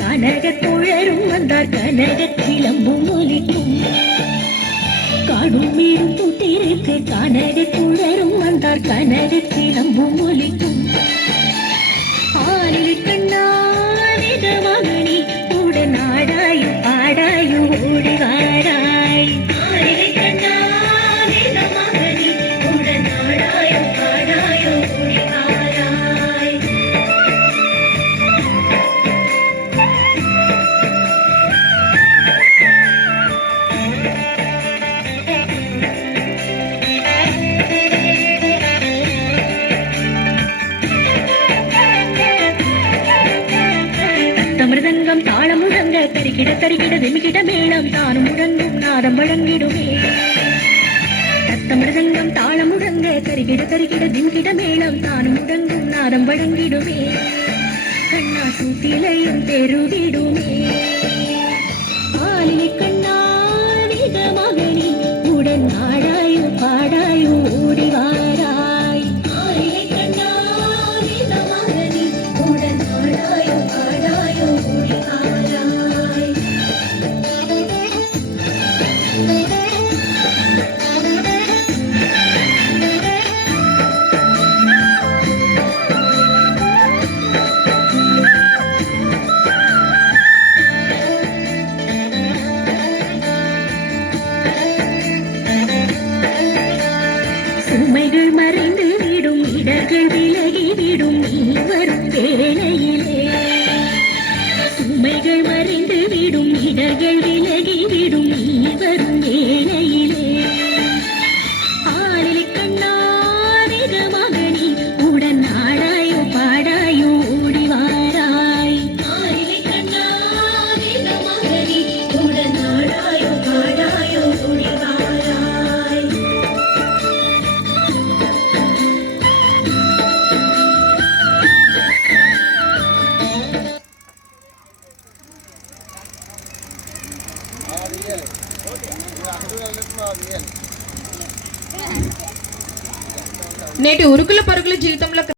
கனகத்தோழரும் வந்தார் கனகத்திலம்பும் ஒலிக்கும். காடும் மேடும் பூத்திருக்கு கனகத்தோழரும் வந்தார் கனகத்திலம்பும் ஒலிக்கும். ஆலில் கண்ணாத மகனி உடன் ஆடாயும் பாடாயும் ஓடி வாராய். ஆலில் கண்ணாத மகனி உடன் ஆடாயும் பாடாயும் ஓடி வாராய். மிருதங்கம் தாளம் முழங்க தரிக்கிட தரிக்கிட திமிக்கிட மேளம் தானும் முழங்கும் நாதம் வழங்கிடுமே. தத்த மிருதங்கம் தாளம் முழங்க தரிக்கிட தரிக்கிட திமிக்கிட மேளம் தானும் முழங்கும் நாதம் வழங்கிடுமே. கண்ணா சூத்திலையும் பெருகிடுமே. ஆலினி கண்ணா வித மகனி உடன் ஆடாயும் பாடாயும் ஓடி வாராய். ஆலினி கண்ணா வித மகனி உடன் ஆடாயும் பாடாயும் ஓடி வாராய். சுமைகள் மறைந்து விடும் இடர்கள் விலகி விடும் நீ வரும் வேளையிலே. சுமைகள் மறைந்து விடும் இடர்கள் விலகி விடும் நீ வரும் வேளையிலே. ஆலில் கண்ணாத மகனி உடன் ஆடாயோ பாடாயோ ஓடி வாராய். ஆலில் கண்ணாத மகனி உடன் ஆடாயோ பாடாயோ ஓடி வாராய். నేటి ఉరుకుల పరుగుల జీవితంలో